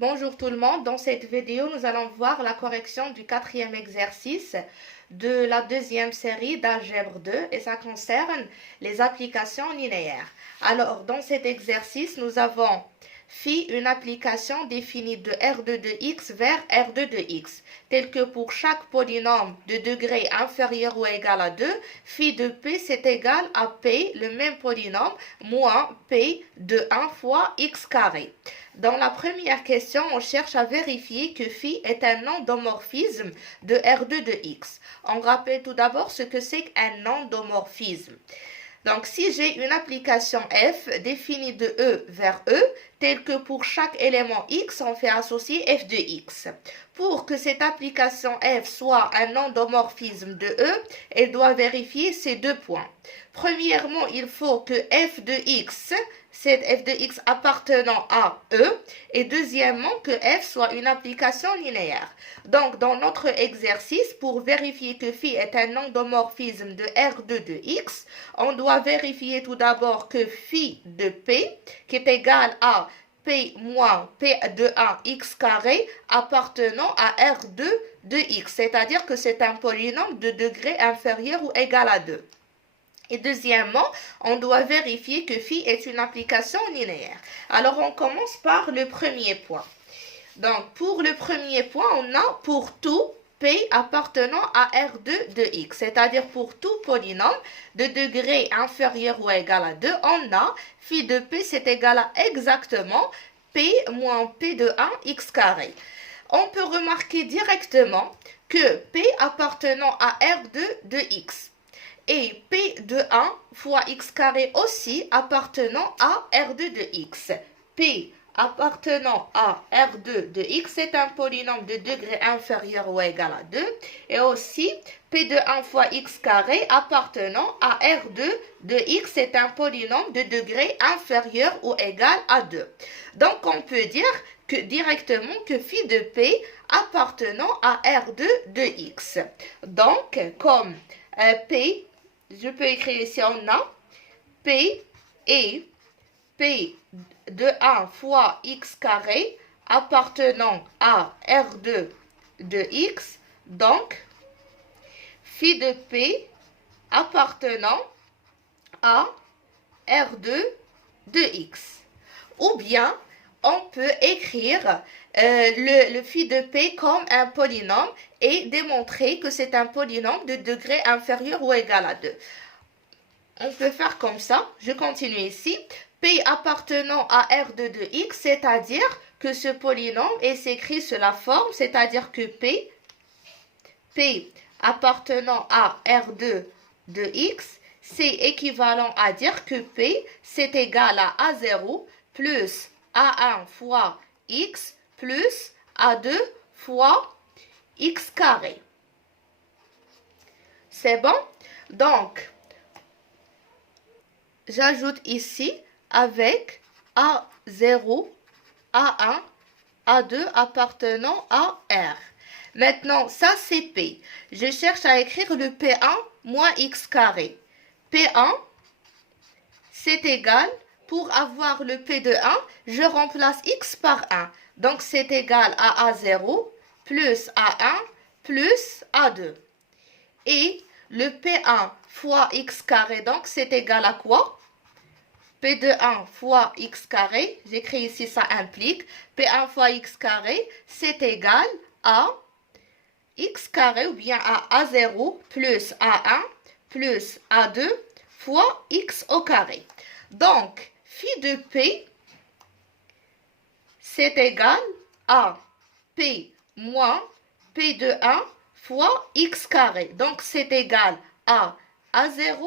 Bonjour tout le monde, dans cette vidéo nous allons voir la correction du quatrième exercice de la deuxième série d'algèbre 2 et ça concerne les applications linéaires. Alors dans cet exercice nous avons phi une application définie de R2 de x vers R2 de x, tel que pour chaque polynôme de degré inférieur ou égal à 2, phi de p c'est égal à p, le même polynôme, moins p de 1 fois x carré. Dans la première question, on cherche à vérifier que phi est un endomorphisme de R2 de x. On rappelle tout d'abord ce que c'est qu'un endomorphisme. Donc, si j'ai une application f définie de E vers E, telle que pour chaque élément x, on fait associer f de x. Pour que cette application f soit un endomorphisme de E, elle doit vérifier ces deux points. Premièrement, il faut que f de x, c'est f de x appartenant à E, et deuxièmement, que f soit une application linéaire. Donc, dans notre exercice, pour vérifier que phi est un endomorphisme de R2 de x, on doit vérifier tout d'abord que phi de p, qui est égal à p moins p de 1 x carré appartenant à R2 de x, c'est-à-dire que c'est un polynôme de degré inférieur ou égal à 2. Et deuxièmement, on doit vérifier que phi est une application linéaire. Alors, on commence par le premier point. Donc, pour le premier point, on a pour tout p appartenant à R2 de x, c'est-à-dire pour tout polynôme de degré inférieur ou égal à 2, on a phi de p c'est égal à exactement p moins p de 1 x carré. On peut remarquer directement que p appartenant à R2 de x et p de 1 fois x carré aussi appartenant à R2 de x. P appartenant à R2 de x, c'est un polynôme de degré inférieur ou égal à 2. Et aussi, P de 1 fois x carré appartenant à R2 de x, c'est un polynôme de degré inférieur ou égal à 2. Donc, on peut dire que directement que phi de P appartenant à R2 de x. Donc, comme P, je peux écrire ici, on a P et P de 1 fois x carré appartenant à R2 de x, donc phi de P appartenant à R2 de x. Ou bien, on peut écrire le phi de P comme un polynôme et démontrer que c'est un polynôme de degré inférieur ou égal à 2. On peut faire comme ça. Je continue ici. P appartenant à R2 de x, c'est-à-dire que ce polynôme est écrit sous la forme, c'est-à-dire que P appartenant à R2 de x, c'est équivalent à dire que P, c'est égal à A0 plus A1 fois x plus A2 fois x carré. C'est bon? Donc, j'ajoute ici avec A0, A1, A2 appartenant à R. Maintenant, ça c'est P. Je cherche à écrire le P1 moins x carré. P1, c'est égal, pour avoir le P de 1, je remplace x par 1. Donc, c'est égal à A0 plus A1 plus A2. Et le P1 fois x carré, donc, c'est égal à quoi? P de 1 fois x carré, j'écris ici, ça implique, P1 fois x carré, c'est égal à x carré ou bien à A0 plus A1 plus A2 fois x au carré. Donc, phi de P, c'est égal à P moins P de 1 fois x carré. Donc, c'est égal à A0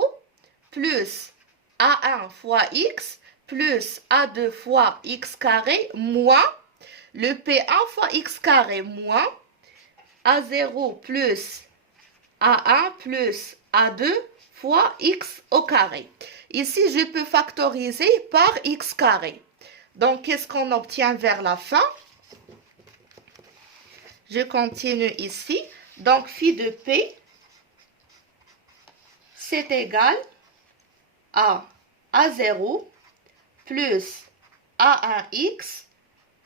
plus A1 fois x plus A2 fois x carré moins le P1 fois x carré moins A0 plus A1 plus A2 fois x au carré. Ici, je peux factoriser par x carré. Donc, qu'est-ce qu'on obtient vers la fin? Je continue ici. Donc, phi de P, c'est égal à A0 plus A1x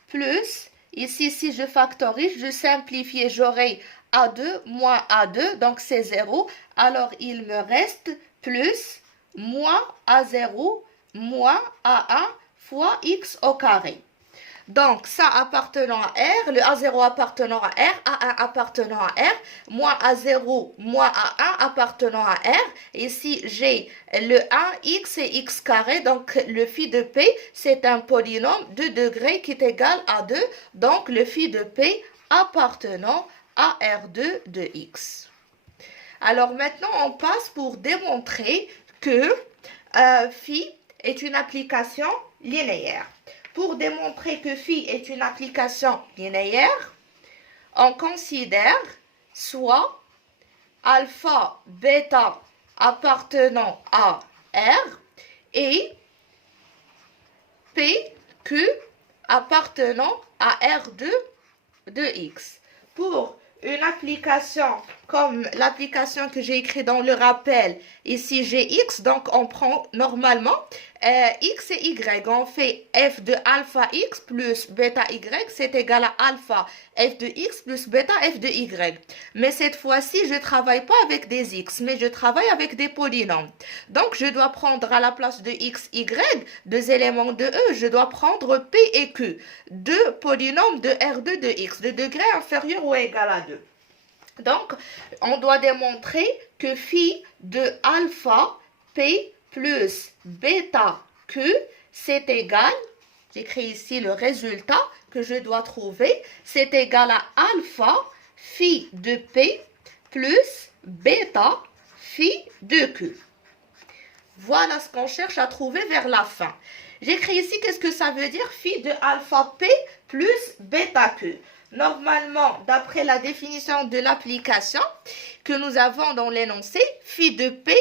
plus Ici, si je factorise, je simplifie, j'aurai A2 moins A2, donc c'est 0. Alors, il me reste plus moins A0 moins A1 fois x au carré. Donc, ça appartenant à R, le A0 appartenant à R, A1 appartenant à R, moins A0 moins A1 appartenant à R. Ici, j'ai le 1x et x carré, donc le phi de P, c'est un polynôme de degré qui est égal à 2, donc le phi de P appartenant à R2 de x. Alors maintenant, on passe pour démontrer que phi est une application linéaire. Pour démontrer que phi est une application linéaire, on considère soit alpha, bêta appartenant à R et P, Q appartenant à R2 de X. Pour une application comme l'application que j'ai écrite dans le rappel, ici j'ai X, donc on prend normalement X et Y. On fait f de alpha X plus bêta Y, c'est égal à alpha f de X plus bêta f de Y. Mais cette fois-ci, je ne travaille pas avec des X, mais je travaille avec des polynômes. Donc, je dois prendre à la place de X, Y, deux éléments de E, je dois prendre P et Q, deux polynômes de R2 de X, de degré inférieur ou égal à 2. Donc, on doit démontrer que phi de alpha P plus bêta Q, c'est égal, j'écris ici le résultat que je dois trouver, c'est égal à alpha phi de P plus bêta phi de Q. Voilà ce qu'on cherche à trouver vers la fin. J'écris ici, qu'est-ce que ça veut dire? Phi de alpha P plus bêta Q. Normalement, d'après la définition de l'application que nous avons dans l'énoncé, phi de P,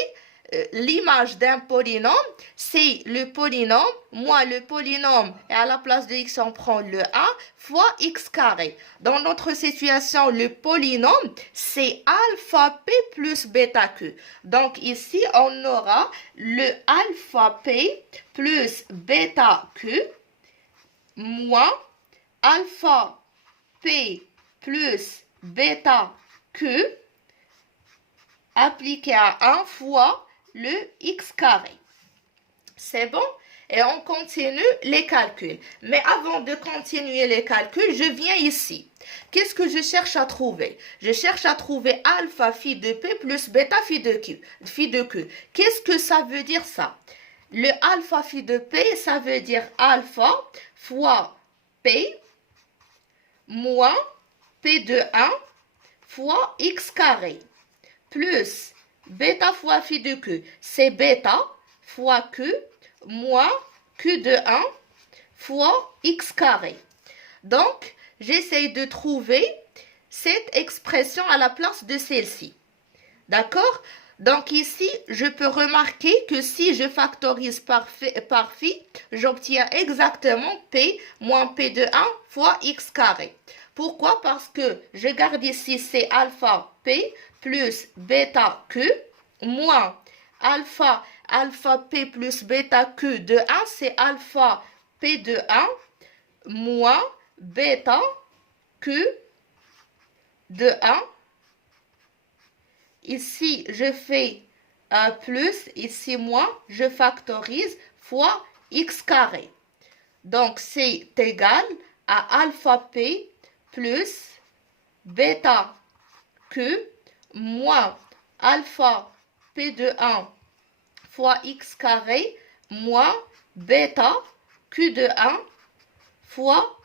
l'image d'un polynôme, c'est le polynôme, moins le polynôme, et à la place de x, on prend le 1, fois x carré. Dans notre situation, le polynôme, c'est alpha P plus bêta Q. Donc ici, on aura le alpha P plus bêta Q, moins alpha P plus bêta Q appliqué à 1 fois le x carré. C'est bon? Et on continue les calculs. Mais avant de continuer les calculs, je viens ici. Qu'est-ce que je cherche à trouver? Je cherche à trouver alpha phi de P plus bêta phi de Q. Qu'est-ce que ça veut dire ça? Le alpha phi de P, ça veut dire alpha fois P moins P de 1 fois x carré plus bêta fois phi de Q, c'est bêta fois Q moins Q de 1 fois x carré. Donc, j'essaye de trouver cette expression à la place de celle-ci. D'accord? Donc ici, je peux remarquer que si je factorise par phi, j'obtiens exactement P moins P de 1 fois x carré. Pourquoi? Parce que je garde ici, c'est alpha P plus bêta Q moins alpha P plus bêta Q de 1, c'est alpha P de 1 moins bêta Q de 1. Ici, je fais un plus, ici moins, je factorise fois x carré. Donc, c'est égal à alpha P plus bêta Q moins alpha P de 1 fois x carré moins bêta Q de 1 fois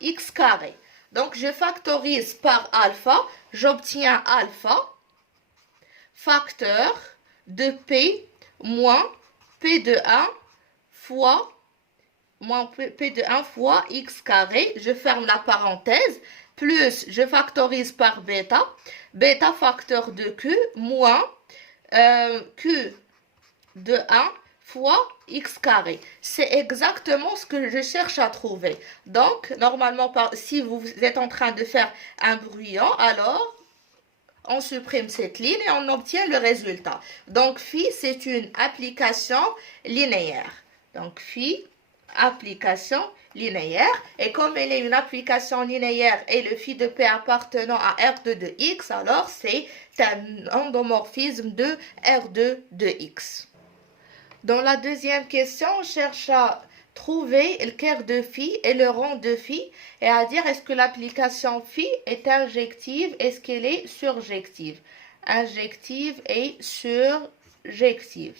x carré. Donc, je factorise par alpha, j'obtiens alpha facteur de P moins P de 1 fois P de 1 fois x carré, je ferme la parenthèse, plus je factorise par bêta, bêta facteur de Q moins Q de 1 fois x carré. C'est exactement ce que je cherche à trouver. Donc, normalement, si vous êtes en train de faire un brouillon, alors on supprime cette ligne et on obtient le résultat. Donc, phi, c'est une application linéaire. Donc, phi, application linéaire. Et comme elle est une application linéaire et le phi de P appartenant à R2 de X, alors c'est un endomorphisme de R2 de X. Dans la deuxième question, on cherche à trouver le quart de phi et le rang de phi et à dire est-ce que l'application phi est injective, est-ce qu'elle est surjective. Injective et surjective.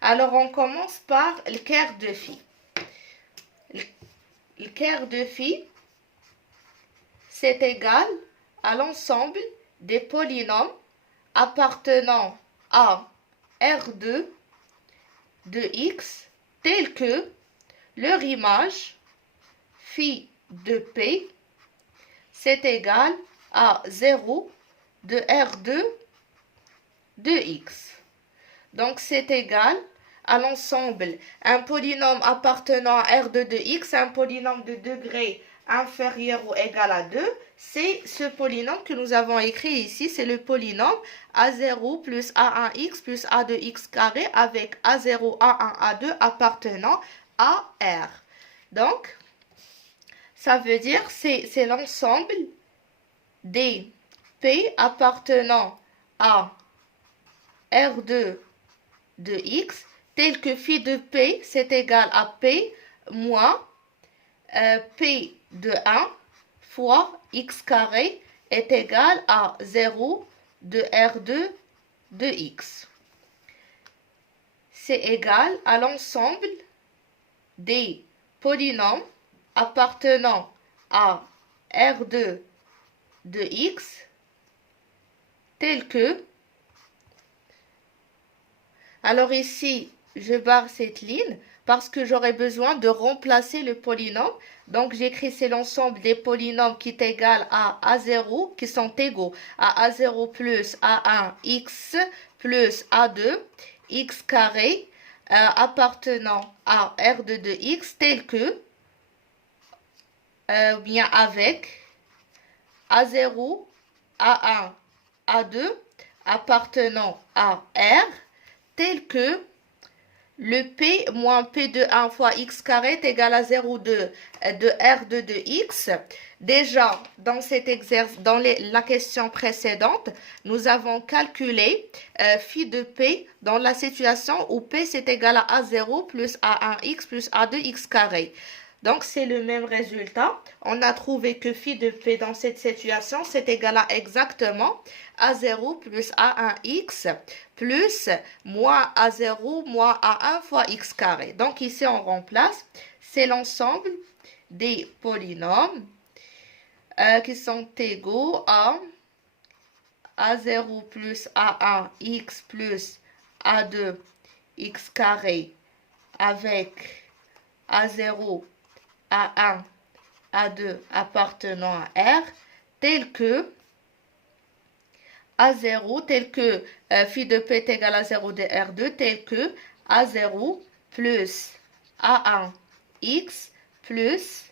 Alors on commence par le quart de phi. Le quart de phi, c'est égal à l'ensemble des polynômes appartenant à R2 de X tels que leur image phi de P, c'est égal à 0 de R2 de X. Donc c'est égal à l'ensemble, un polynôme appartenant à R2 de X, un polynôme de degré inférieur ou égal à 2, c'est ce polynôme que nous avons écrit ici, c'est le polynôme A0 plus A1x plus A2x carré avec A0, A1, A2 appartenant à R. Donc, ça veut dire c'est l'ensemble des P appartenant à R2 de X, tel que phi de P, c'est égal à P moins P de 1 fois X carré est égal à 0 de R2 de X. C'est égal à l'ensemble des polynômes appartenant à R2 de X tels que, alors ici je barre cette ligne parce que j'aurai besoin de remplacer le polynôme. Donc j'écris c'est l'ensemble des polynômes qui est égal à A0 qui sont égaux à A0 plus A1x plus A2 x carré appartenant à R2 de X tel que bien avec A0, A1, A2 appartenant à R tel que le P moins P de 1 fois X carré est égal à 0 de R2 de X. Déjà, dans cet exercice, dans la question précédente, nous avons calculé phi de P dans la situation où P c'est égal à A0 plus A1x plus A2x carré. Donc, c'est le même résultat. On a trouvé que phi de P dans cette situation, c'est égal à exactement A0 plus A1x plus moins A0 moins A1 fois x carré. Donc, ici, on remplace. C'est l'ensemble des polynômes qui sont égaux à A0 plus A1x plus A2 x carré avec A0 A1, A2 appartenant à R, tel que A0, tel que phi de P est égal à 0 de R2, tel que A0 plus A1 x plus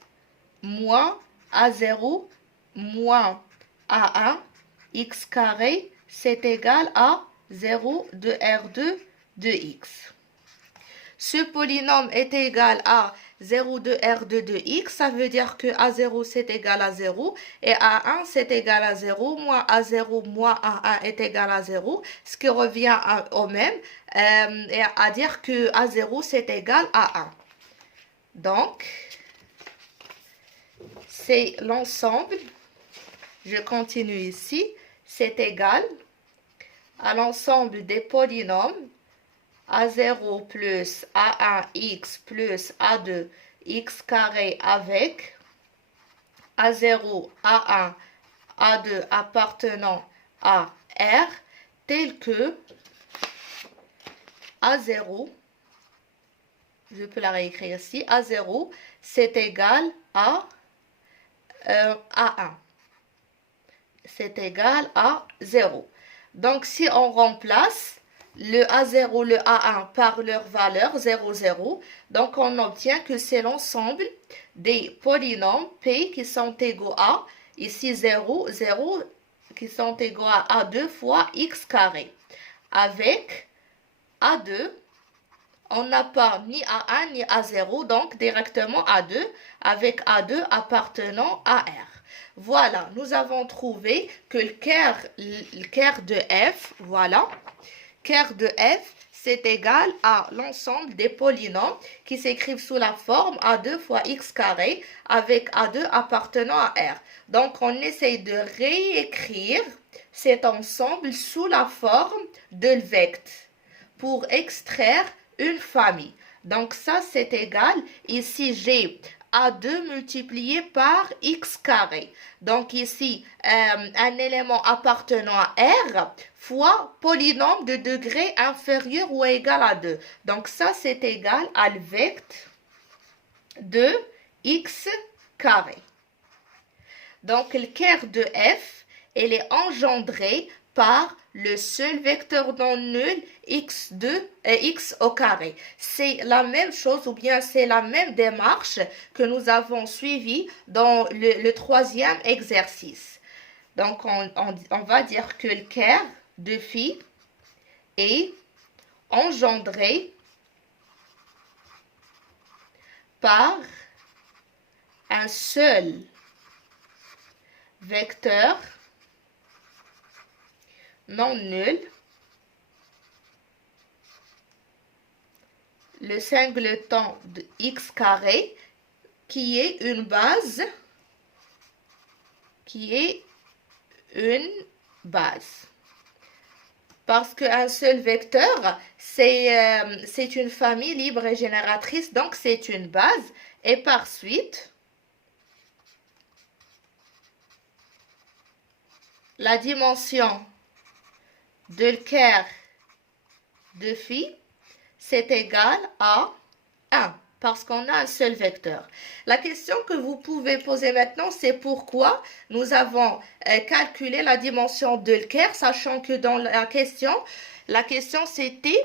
moins A0 moins A1 x carré, c'est égal à 0 de R2 de x. Ce polynôme est égal à 0 de R2 de X, ça veut dire que A0 c'est égal à 0 et A1 c'est égal à 0, moins A0 moins A1 est égal à 0, ce qui revient au même, et à dire que A0 c'est égal à 1. Donc, c'est l'ensemble, je continue ici, c'est égal à l'ensemble des polynômes A0 plus A1x plus A2 x carré avec A0, A1, A2 appartenant à R tel que A0, je peux la réécrire ici, A0 c'est égal à A1. C'est égal à 0. Donc si on remplace le A0, le A1 par leur valeur 0, 0. Donc, on obtient que c'est l'ensemble des polynômes P qui sont égaux à, ici 0, 0, qui sont égaux à A2 fois x carré. Avec A2, on n'a pas ni A1 ni A0, donc directement A2, avec A2 appartenant à R. Voilà, nous avons trouvé que le Ker de F, voilà, Ker de F, c'est égal à l'ensemble des polynômes qui s'écrivent sous la forme A2 fois x carré avec A2 appartenant à R. Donc, on essaye de réécrire cet ensemble sous la forme de vect pour extraire une famille. Donc, ça, c'est égal. Ici, j'ai A2 multiplié par x carré. Donc ici, un élément appartenant à R fois polynôme de degré inférieur ou égal à 2. Donc ça, c'est égal à le vect de x carré. Donc le Ker de F, elle est engendrée par le seul vecteur non nul x2 et x au carré. C'est la même chose ou bien c'est la même démarche que nous avons suivie dans le troisième exercice. Donc on va dire que le Ker de phi est engendré par un seul vecteur non nul, le singleton de x carré, qui est une base, Parce qu'un seul vecteur, c'est une famille libre et génératrice, donc c'est une base. Et par suite, la dimension de le Ker de phi, c'est égal à 1, parce qu'on a un seul vecteur. La question que vous pouvez poser maintenant, c'est pourquoi nous avons calculé la dimension de le Ker, sachant que dans la question c'était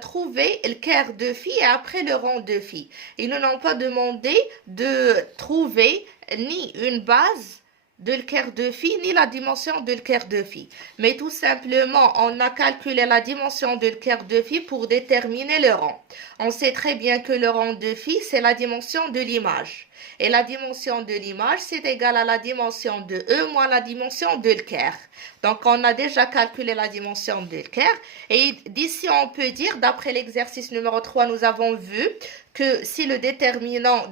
trouver le Ker de phi et après le rang de phi. Ils ne nous ont pas demandé de trouver ni une base de le Ker de phi ni la dimension de le Ker de phi. Mais tout simplement, on a calculé la dimension de le Ker de phi pour déterminer le rang. On sait très bien que le rang de phi, c'est la dimension de l'image. Et la dimension de l'image, c'est égal à la dimension de E moins la dimension de le Ker. Donc, on a déjà calculé la dimension de le Ker. Et d'ici, on peut dire, d'après l'exercice numéro 3, nous avons vu que si le déterminant,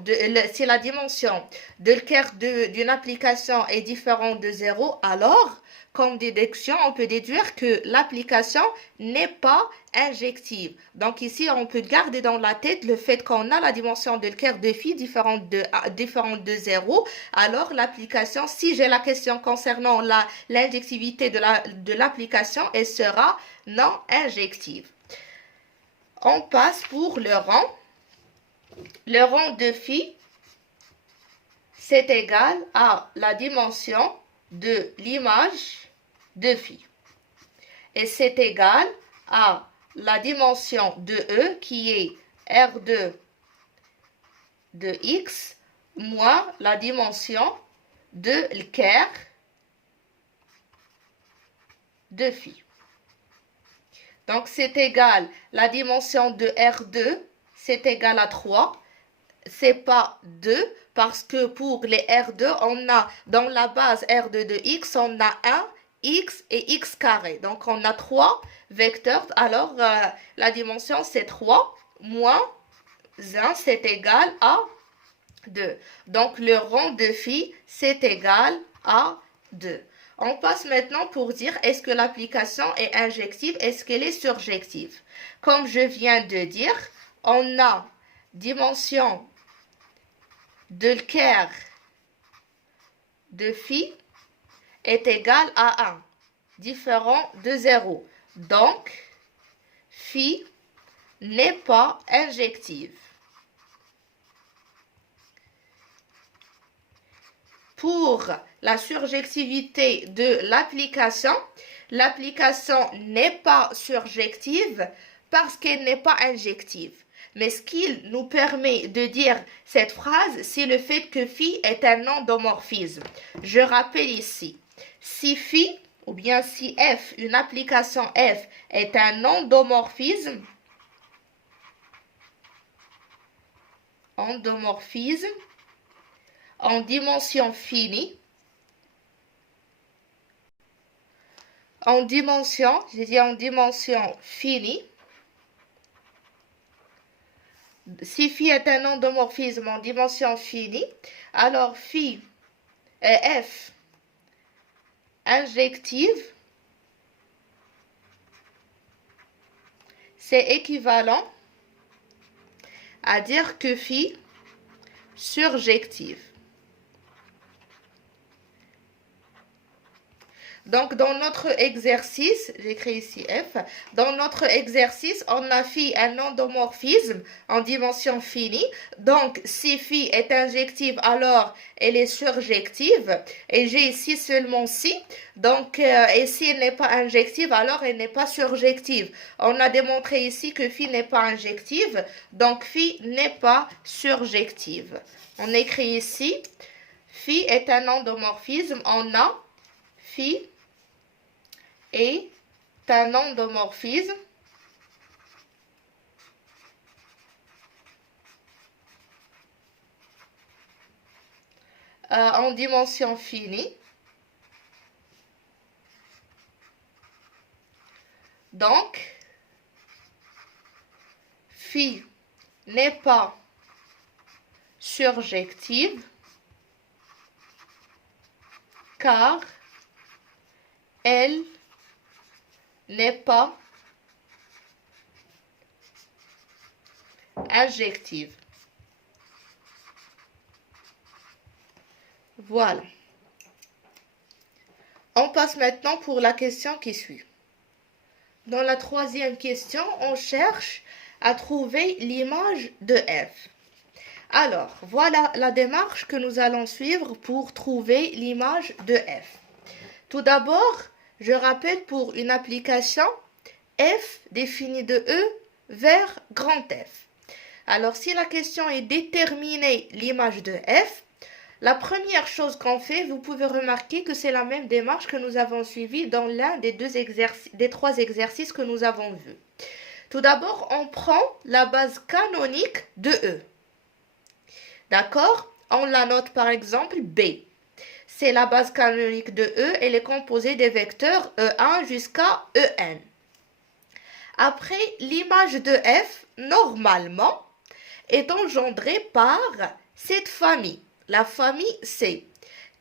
si la dimension de le Ker d'une application est différente de 0, alors, comme déduction, on peut déduire que l'application n'est pas injective. Donc ici, on peut garder dans la tête le fait qu'on a la dimension de le Ker de phi différente de 0. Alors l'application, si j'ai la question concernant l'injectivité de l'application, elle sera non injective. On passe pour le rang. Le rang de phi, c'est égal à la dimension de l'image de phi. Et c'est égal à la dimension de E qui est R2 de X moins la dimension de le Ker de phi. Donc c'est égal, la dimension de R2, c'est égal à 3. C'est pas 2 parce que pour les R2, on a dans la base R2 de X, on a 1, X et X carré. Donc on a 3 vecteurs. Alors la dimension c'est 3 moins 1, c'est égal à 2. Donc le rang de phi, c'est égal à 2. On passe maintenant pour dire est-ce que l'application est injective, est-ce qu'elle est surjective. Comme je viens de dire, on a dimension de le Ker de phi est égal à 1, différent de 0. Donc, phi n'est pas injective. Pour la surjectivité de l'application n'est pas surjective parce qu'elle n'est pas injective. Mais ce qui nous permet de dire cette phrase, c'est le fait que phi est un endomorphisme. Je rappelle ici, si phi, ou bien si f, une application f, est un endomorphisme, endomorphisme en dimension finie. En dimension, j'ai dit en dimension finie. Si phi est un endomorphisme en dimension finie, alors phi est f injective, c'est équivalent à dire que phi surjective. Donc, dans notre exercice, j'écris ici F, dans notre exercice, on a phi un endomorphisme en dimension finie. Donc, si phi est injective, alors elle est surjective. Et j'ai ici seulement si. Donc, et si elle n'est pas injective, alors elle n'est pas surjective. On a démontré ici que phi n'est pas injective, donc phi n'est pas surjective. On écrit ici, phi est un endomorphisme, on a phi est un endomorphisme en dimension finie. Donc, phi n'est pas surjective car elle n'est pas injective. Voilà. On passe maintenant pour la question qui suit. Dans la troisième question, on cherche à trouver l'image de f. Alors, voilà la démarche que nous allons suivre pour trouver l'image de f. Tout d'abord, je rappelle pour une application, f définie de E vers grand F. Alors, si la question est déterminer l'image de f, la première chose qu'on fait, vous pouvez remarquer que c'est la même démarche que nous avons suivie dans l'un des trois exercices que nous avons vus. Tout d'abord, on prend la base canonique de E. D'accord? On la note par exemple B. C'est la base canonique de E, elle est composée des vecteurs E1 jusqu'à En. Après, l'image de f, normalement, est engendrée par cette famille, la famille C,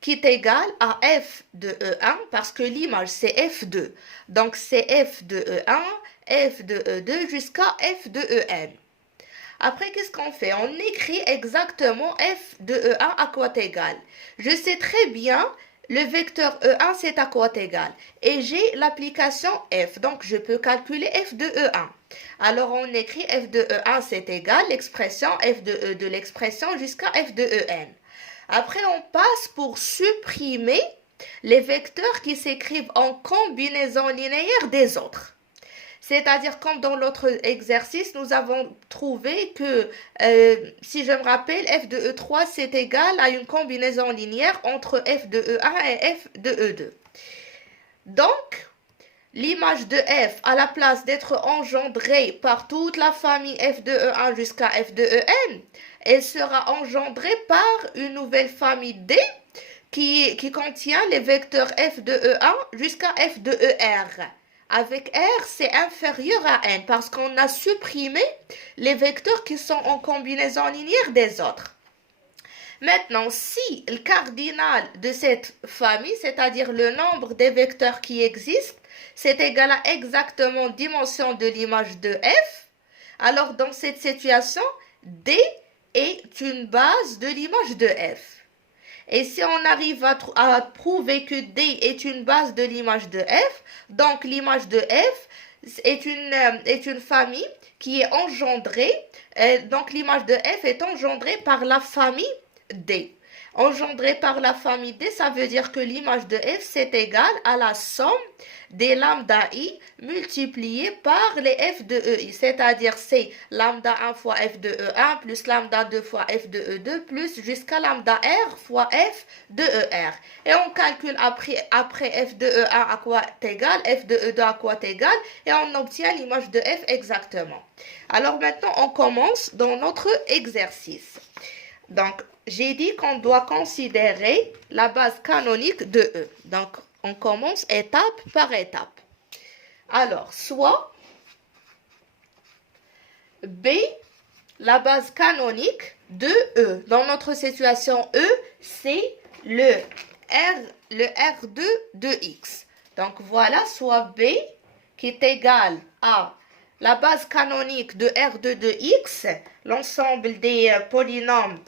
qui est égale à f de E1, parce que l'image c'est f2. Donc c'est f de E1, f de E2 jusqu'à f de En. Après, qu'est-ce qu'on fait? On écrit exactement f de E1 à quoi égal. Je sais très bien, le vecteur E1 c'est à quoi égal. Et j'ai l'application f, donc je peux calculer f de E1. Alors on écrit f de E1 c'est égal, l'expression f de E de l'expression jusqu'à f de En. Après, on passe pour supprimer les vecteurs qui s'écrivent en combinaison linéaire des autres. C'est-à-dire, comme dans l'autre exercice, nous avons trouvé que, si je me rappelle, f de E3, c'est égal à une combinaison linéaire entre f de E1 et f de E2. Donc, l'image de f, à la place d'être engendrée par toute la famille f de E1 jusqu'à f de En, elle sera engendrée par une nouvelle famille D qui contient les vecteurs f de E1 jusqu'à f de ER. Avec R, c'est inférieur à N parce qu'on a supprimé les vecteurs qui sont en combinaison linéaire des autres. Maintenant, si le cardinal de cette famille, c'est-à-dire le nombre des vecteurs qui existent, c'est égal à exactement dimension de l'image de f, alors dans cette situation, D est une base de l'image de f. Et si on arrive à prouver que D est une base de l'image de f, donc l'image de f est une famille qui est engendrée, donc l'image de f est engendrée par la famille D. engendré par la famille D, ça veut dire que l'image de f, c'est égal à la somme des lambda i multiplié par les f de ei. C'est-à-dire, c'est lambda 1 fois f de e1 plus lambda 2 fois f de e2 plus jusqu'à lambda r fois f de er. Et on calcule après f de e1 à quoi est égal, f de e2 à quoi est égal, et on obtient l'image de f exactement. Alors maintenant, on commence dans notre exercice. Donc, j'ai dit qu'on doit considérer la base canonique de E. Donc, on commence étape par étape. Alors, soit B, la base canonique de E. Dans notre situation, E, c'est le R2 de X. Donc, voilà, soit B qui est égal à la base canonique de R2 de X, l'ensemble des polynômes,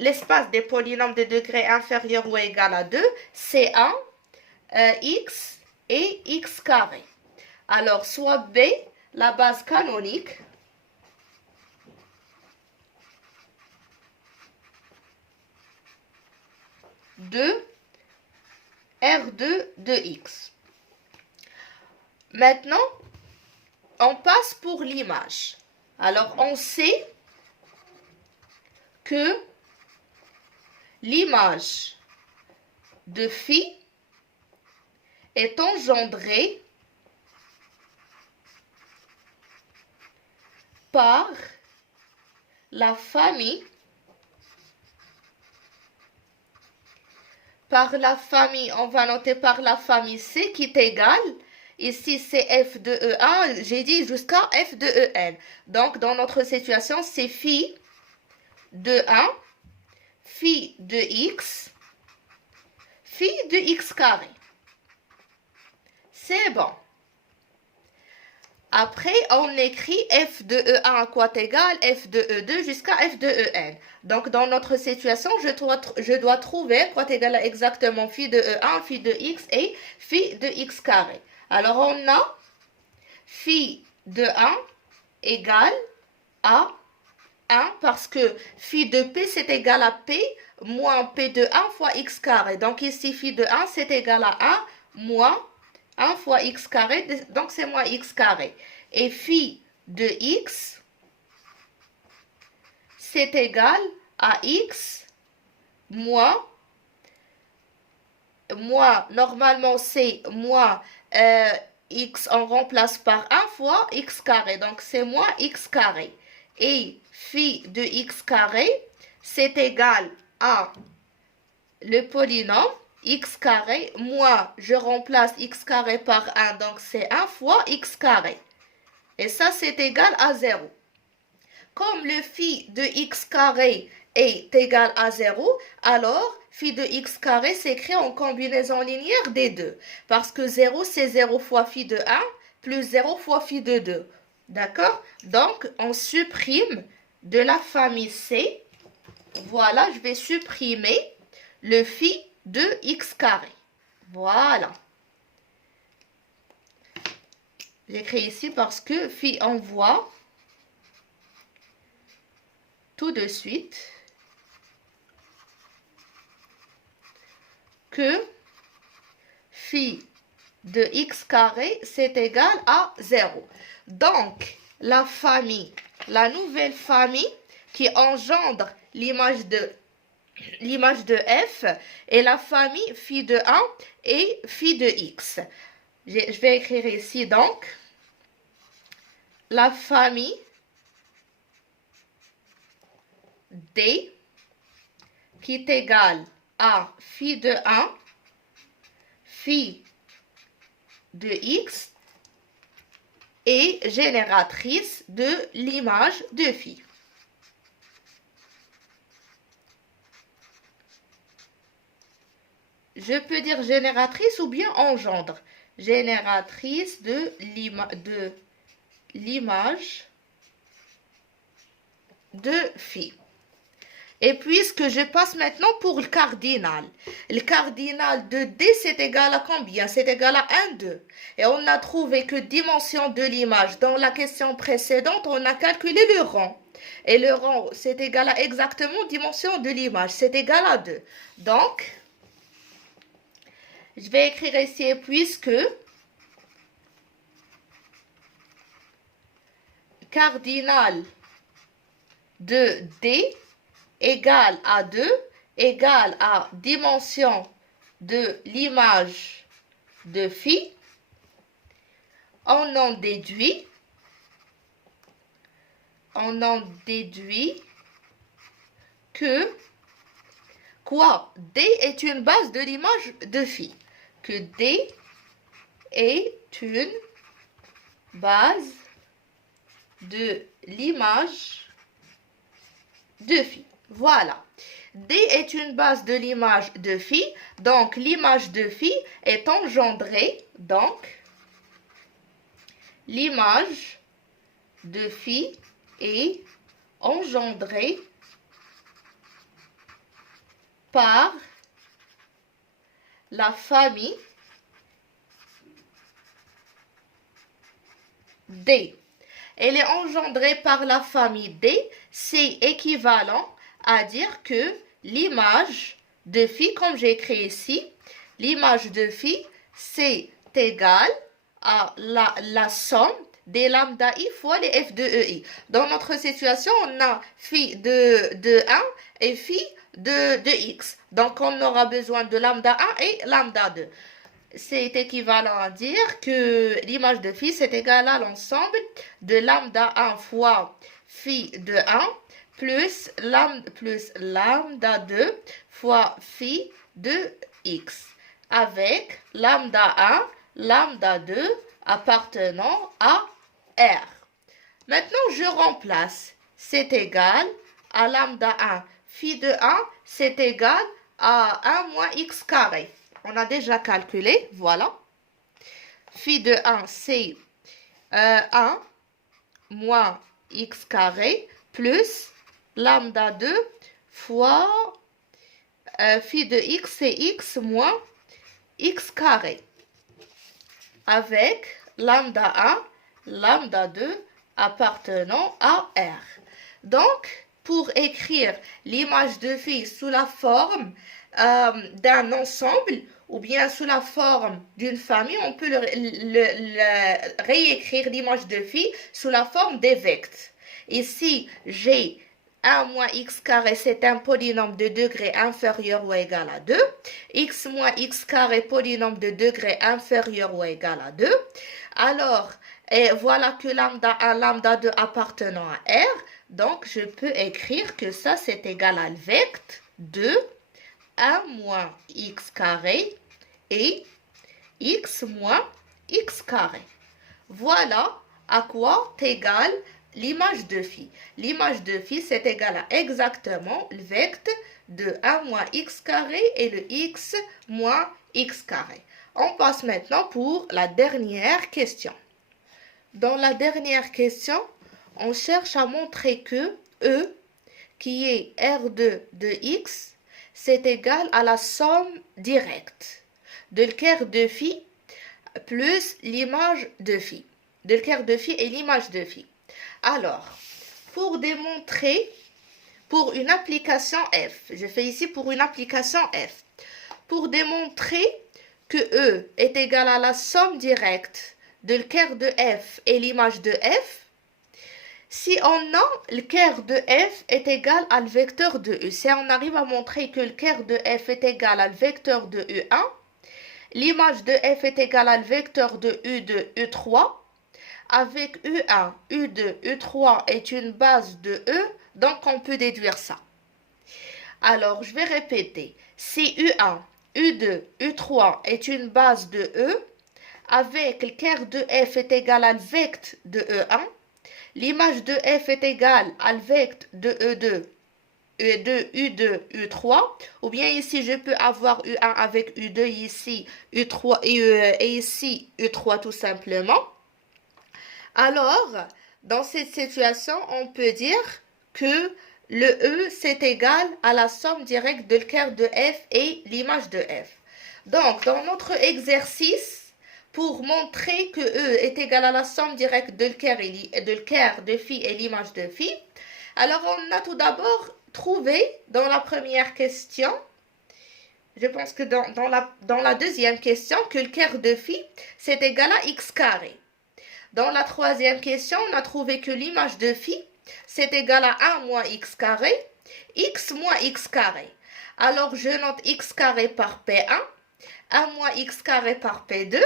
l'espace des polynômes de degré inférieur ou égal à 2, c'est 1, X et X carré. Alors, soit B, la base canonique, de R2 de X. Maintenant, on passe pour l'image. Alors, on sait que l'image de phi est engendrée par la famille on va noter par la famille C qui est égale, ici c'est f de E1, j'ai dit jusqu'à f de En. Donc dans notre situation, c'est phi de 1, phi de x, phi de x carré. C'est bon. Après, on écrit f de E1 à quoi est égal, f de E2 jusqu'à f de En. Donc, dans notre situation, je dois trouver quoi est égal à exactement phi de E1, phi de x et phi de x carré. Alors, on a phi de 1 égale à 1 parce que phi de p, c'est égal à p moins p de 1 fois x carré. Donc, ici, phi de 1, c'est égal à 1 moins 1 fois x carré, donc c'est moins x carré. Et phi de x, c'est égal à x moins, normalement c'est moins x, on remplace par 1 fois x carré, donc c'est moins x carré. Et phi de x carré, c'est égal à le polynôme x carré, moi je remplace x carré par 1, donc c'est 1 fois x carré. Et ça c'est égal à 0. Comme le phi de x carré est égal à 0, alors phi de x carré s'écrit en combinaison linéaire des deux. Parce que 0 c'est 0 fois phi de 1 plus 0 fois phi de 2. D'accord? Donc on supprime de la famille C. Voilà, je vais supprimer le phi de x carré. Voilà. J'écris ici parce que phi, on voit tout de suite que phi de x carré, c'est égal à 0. Donc, la nouvelle famille qui engendre l'image de f est la famille phi de 1 et phi de x. Je vais écrire ici donc la famille D qui est égale à phi de 1, phi de x est génératrice de l'image de phi. Je peux dire génératrice ou bien engendre. Génératrice de l'image de phi. Et puisque je passe maintenant pour le cardinal. Le cardinal de D, c'est égal à combien? C'est égal à 1, 2. Et on a trouvé que dimension de l'image. Dans la question précédente, on a calculé le rang. Et le rang, c'est égal à exactement dimension de l'image, c'est égal à 2. Donc, je vais écrire ici puisque cardinal de D égale à 2 égale à dimension de l'image de phi, on en déduit que quoi? D est une base de l'image de phi. Que D est une base de l'image de phi. Voilà. D est une base de l'image de phi. Donc, l'image de phi est engendrée. Donc, l'image de phi est engendrée par la famille D. Elle est engendrée par la famille D, c'est équivalent à dire que l'image de phi, comme j'ai écrit ici, l'image de phi, c'est égal à la somme des lambda i fois les f de ei. Dans notre situation, on a phi de 1 et phi de x. Donc, on aura besoin de lambda 1 et lambda 2. C'est équivalent à dire que l'image de phi, c'est égal à l'ensemble de lambda 1 fois phi de 1 plus lambda 2 fois phi de x, avec lambda 1, lambda 2 appartenant à R. Maintenant, je remplace. C'est égal à lambda 1. Phi de 1, c'est égal à 1 moins x carré. On a déjà calculé, voilà. Phi de 1, c'est 1 moins x carré plus lambda 2 fois phi de x, c'est x moins x carré. Avec lambda 1, lambda 2 appartenant à R. Donc, pour écrire l'image de phi sous la forme d'un ensemble ou bien sous la forme d'une famille, on peut réécrire l'image de phi sous la forme des vecteurs. Ici, j'ai 1 moins x carré, c'est un polynôme de degré inférieur ou égal à 2. X moins x carré, polynôme de degré inférieur ou égal à 2. Alors, et voilà que lambda 1, lambda 2 appartenant à R. Donc, je peux écrire que ça, c'est égal à le vecteur de 1 moins x carré et x moins x carré. Voilà à quoi est égale l'image de phi. L'image de phi, c'est égal à exactement le vecteur de 1 moins x carré et le x moins x carré. On passe maintenant pour la dernière question. Dans la dernière question, on cherche à montrer que E, qui est R2 de x, c'est égal à la somme directe de l'équerre de phi plus l'image de phi. De l'équerre de phi et l'image de phi. Alors, pour démontrer, pour une application f, je fais ici pour une application f, pour démontrer que E est égal à la somme directe de l'équerre de f et l'image de f, si on a le quart de f est égal à le vecteur de E, si on arrive à montrer que le quart de f est égal à le vecteur de E1, l'image de f est égale à le vecteur de U de E3, avec U1, U2, U3 est une base de E, donc on peut déduire ça. Alors, je vais répéter. Si U1, U2, U3 est une base de E, avec le quart de f est égal à le vecteur de E1, l'image de f est égale à le vecteur de E2, U2, U3, ou bien ici je peux avoir U1 avec U2, ici U3 et ici U3 tout simplement. Alors, dans cette situation, on peut dire que le E c'est égal à la somme directe de l'équerre de f et l'image de f. Donc, dans notre exercice, pour montrer que E est égal à la somme directe de l'équerre de phi et l'image de phi, Alors, on a tout d'abord trouvé dans la première question, je pense que dans la deuxième question, que le quart de phi, c'est égal à x carré. Dans la troisième question, on a trouvé que l'image de phi, c'est égal à 1 moins x carré, x moins x carré. Alors, je note x carré par P1, 1 moins x carré par P2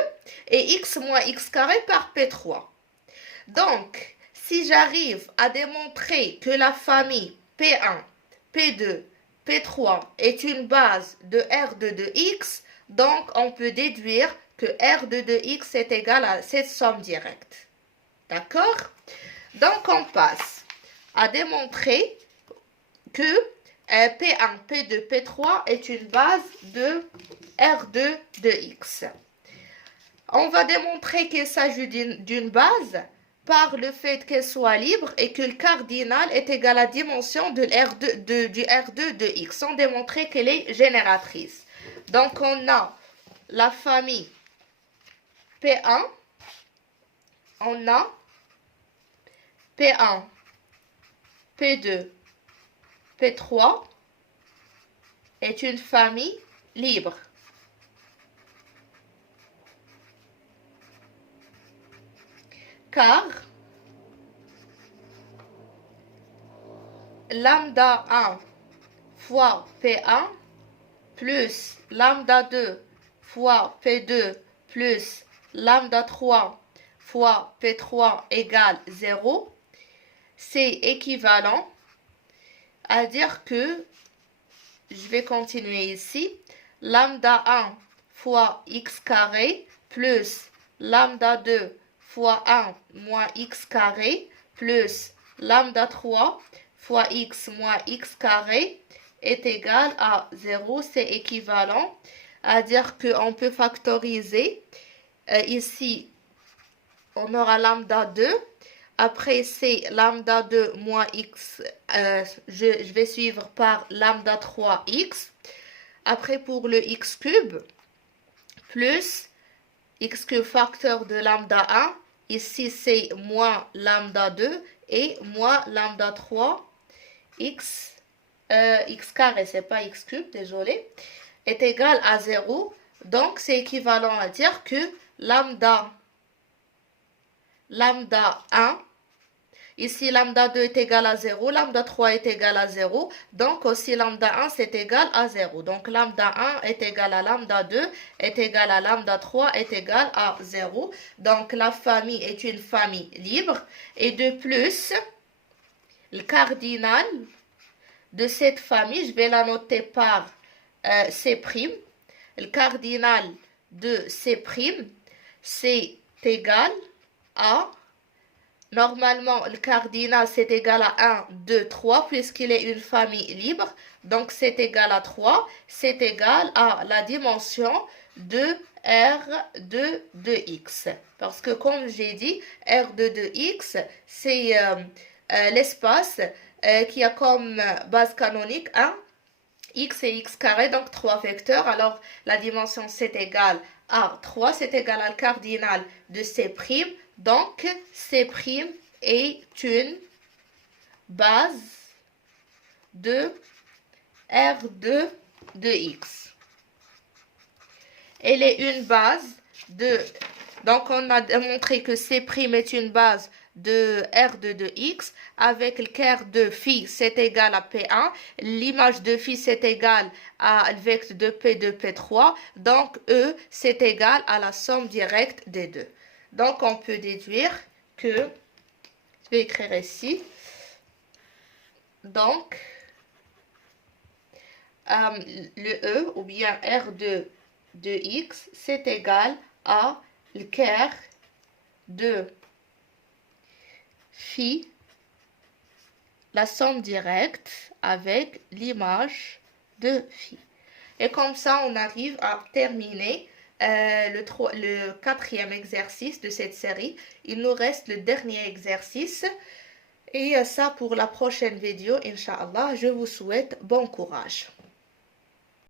et x moins x carré par P3. Donc, si j'arrive à démontrer que la famille P1, P2, P3 est une base de R2 de x, donc on peut déduire que R2 de x est égal à cette somme directe. D'accord? Donc, on passe à démontrer que P1, P2, P3 est une base de R2 de x. On va démontrer qu'il s'agit d'une base par le fait qu'elle soit libre et que le cardinal est égal à la dimension de du R2 de x, sans démontrer qu'elle est génératrice. Donc, on a la famille P1, on a P1, P2, P3 est une famille libre. Car lambda 1 fois P1 plus lambda 2 fois P2 plus lambda 3 fois P3 égale 0, c'est équivalent à dire que, je vais continuer ici, lambda 1 fois x carré plus lambda 2 fois 1 moins x carré plus lambda 3 fois x moins x carré est égal à 0. C'est équivalent à dire qu'on peut factoriser. Ici, on aura lambda 2. Après, c'est lambda 2 moins x. Je vais suivre par lambda 3x. Après, pour le x cube, plus x cube facteur de lambda 1. Ici, c'est moins lambda 2 et moins lambda 3 x carré, c'est pas x cube, désolé, est égal à 0. Donc, c'est équivalent à dire que lambda 1, ici lambda 2 est égal à 0, lambda 3 est égal à 0, donc aussi lambda 1 c'est égal à 0. Donc lambda 1 est égal à lambda 2 est égal à lambda 3 est égal à 0. Donc la famille est une famille libre et de plus, le cardinal de cette famille, je vais la noter par C'. Le cardinal de C', c'est égal à, normalement, le cardinal, c'est égal à 1, 2, 3, puisqu'il est une famille libre. Donc, c'est égal à 3. C'est égal à la dimension de R2 de x. Parce que, comme j'ai dit, R2 de x, c'est l'espace qui a comme base canonique 1, x et x carré, donc 3 vecteurs. Alors, la dimension, c'est égal à 3, c'est égal à le cardinal de C'. Donc, C' est une base de R2 de x. Elle est une base de... Donc, on a démontré que C' est une base de R2 de x avec le quart de phi, c'est égal à P1. L'image de phi, c'est égal à le vecteur de P2, P3. Donc, E, c'est égal à la somme directe des deux. Donc, on peut déduire que, je vais écrire ici, donc, le E, ou bien R2 de x, c'est égal à le quart de phi, la somme directe avec l'image de phi. Et comme ça, on arrive à terminer le quatrième exercice de cette série. Il nous reste le dernier exercice. Et ça pour la prochaine vidéo, Inch'Allah. Je vous souhaite bon courage.